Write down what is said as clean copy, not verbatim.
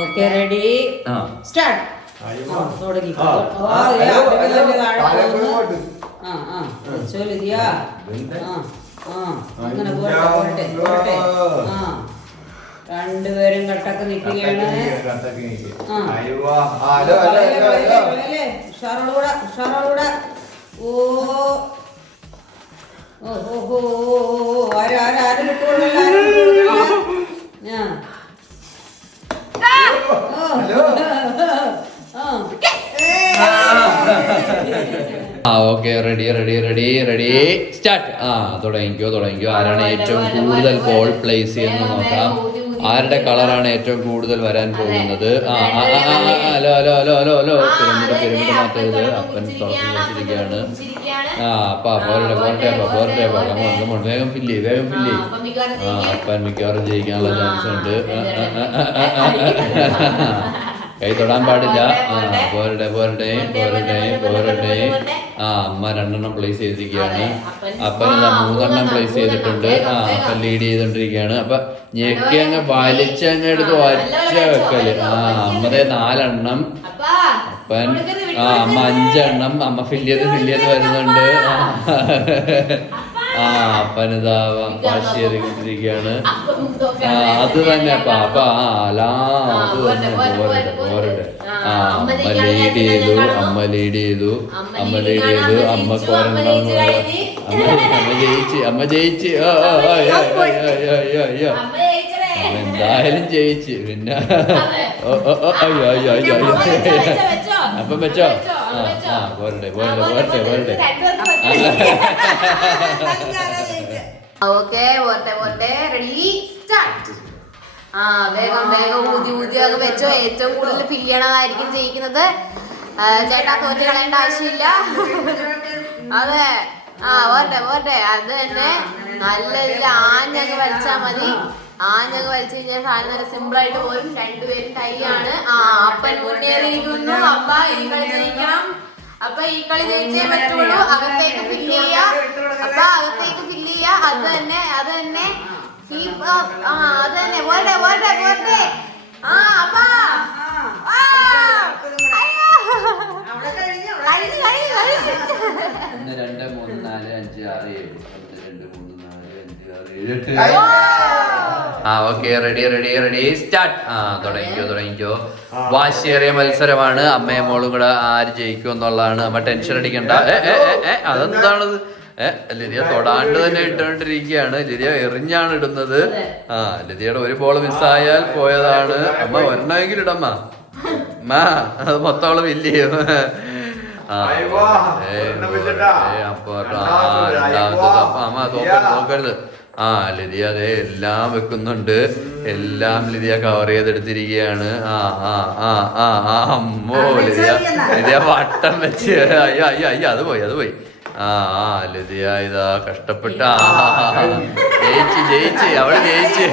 Okay ready start. തുടങ്ങിക്കോ. ലിതിയ അങ്ങനെ പോട്ടെ പോട്ടെ. രണ്ടുപേരും കട്ടക്ക് നിൽക്കുകയാണ്. ഉഷാറോടുകൂടെ ഉഷാറോടുകൂടെ. ഓ ഓഹോ ആരും വിട്ടുകൊള്ളില്ല. Okay ready ready ready ready start. തുടങ്ങിക്കോ. ആരാണ് ഏറ്റവും കൂടുതൽ ബോൾ പ്ലേസ് ചെയ്യുന്നത് നോക്കാം. ആരുടെ കളറാണ് ഏറ്റവും കൂടുതൽ വരാൻ പോകുന്നത്? Hello hello hello hello hello pyramid മാറ്റരുത്. അപ്പൻ തുറന്നു വെച്ചിരിക്കുകയാണ്. പോരട്ടെ വേഗം ഫില്ല്. അപ്പൻ മിക്കവാറും ജയിക്കാനുള്ള ചാൻസ് ഉണ്ട്. കൈ തൊടാൻ പാടില്ല. പോരട്ടെ. അമ്മ 2 പ്ലേസ് ചെയ്തിരിക്കുകയാണ്. അപ്പൻ 3 പ്ലേസ് ചെയ്തിട്ടുണ്ട്. അപ്പൻ ലീഡ് ചെയ്തോണ്ടിരിക്കുകയാണ്. അപ്പൊ ഞെക്കി അങ്ങ് വലിച്ചങ്ങ് എടുത്ത് ഒറ്റ വെക്കല്. അമ്മതേ 4. അപ്പൻ അമ്മ 5. അമ്മ ഫില്ല് ചെയ്ത് വരുന്നുണ്ട്. അപ്പനിതാ വാശി ഇറങ്ങിട്ടിരിക്കുകയാണ്. അത് തന്നെ അപ്പ അത് തന്നെ പോരട്ടെ. അമ്മ ലീഡ് ചെയ്തു. അമ്മ ജയിച്ച് എന്തായാലും ജയിച്ച്. പിന്നെ അപ്പം വെച്ചോ. പോരട്ടെ. വേഗം ഊതി വെച്ചോ. ഏറ്റവും കൂടുതൽ ഫില്ല് ചെയ്യണതായിരിക്കും ജയിക്കുന്നത്. ചേട്ടാ തോറ്റ് കളയേണ്ട ആവശ്യമില്ല. അതെ പോരട്ടെ. അത് തന്നെ നല്ല രീതിയിൽ ആഞ്ഞങ്ങ് വലിച്ചാ മതി. ആഞ്ഞങ്ങ് വലിച്ചു കഴിഞ്ഞാൽ സാധനം നല്ല സിമ്പിൾ ആയിട്ട് പോരും. 2 പേരും ടൈയാണ്. അപ്പൻ മുന്നേറിയിരിക്കുന്നു. അപ്പ ഈ കളി ജയിക്കണം. അപ്പൊ ഈ കളി ജയിച്ചേ പറ്റുള്ളൂ. അകത്തേക്ക് ഫില്ല് ചെയ്യാ. അത് തന്നെ പോരട്ടെ. Okay ready start. തുടങ്ങിക്കോ. വാശിയേറിയ മത്സരമാണ്. അമ്മയും മോളും കൂടെ ആര് ജയിക്കും എന്നുള്ളതാണ്. അമ്മ ടെൻഷൻ അടിക്കണ്ട. അതെന്താണത്? ലിതിയ തൊടാണ്ട് തന്നെ ഇട്ടുകൊണ്ടിരിക്കുകയാണ്. ലിതിയ എറിഞ്ഞാണ് ഇടുന്നത്. ലിതിയുടെ ഒരു ബോൾ മിസ്സായാൽ പോയതാണ്. അമ്മ ഒരെണ്ണമെങ്കിലും ഇടമ്മ. അത് മൊത്തം അവള് വില്ല് ചെയ്യും. നോക്കരുത്. ലിതിയ അതെ എല്ലാം വെക്കുന്നുണ്ട്. എല്ലാം ലിതിയ കവർ ചെയ്തെടുത്തിരിക്കുകയാണ്. അമ്മോ ലിതിയ വട്ടം വെച്ച്. അയ്യോ അത് പോയി. ലിതിയ ഇതാ കഷ്ടപ്പെട്ട ജയിച്ച് അവള് ജയിച്ച്.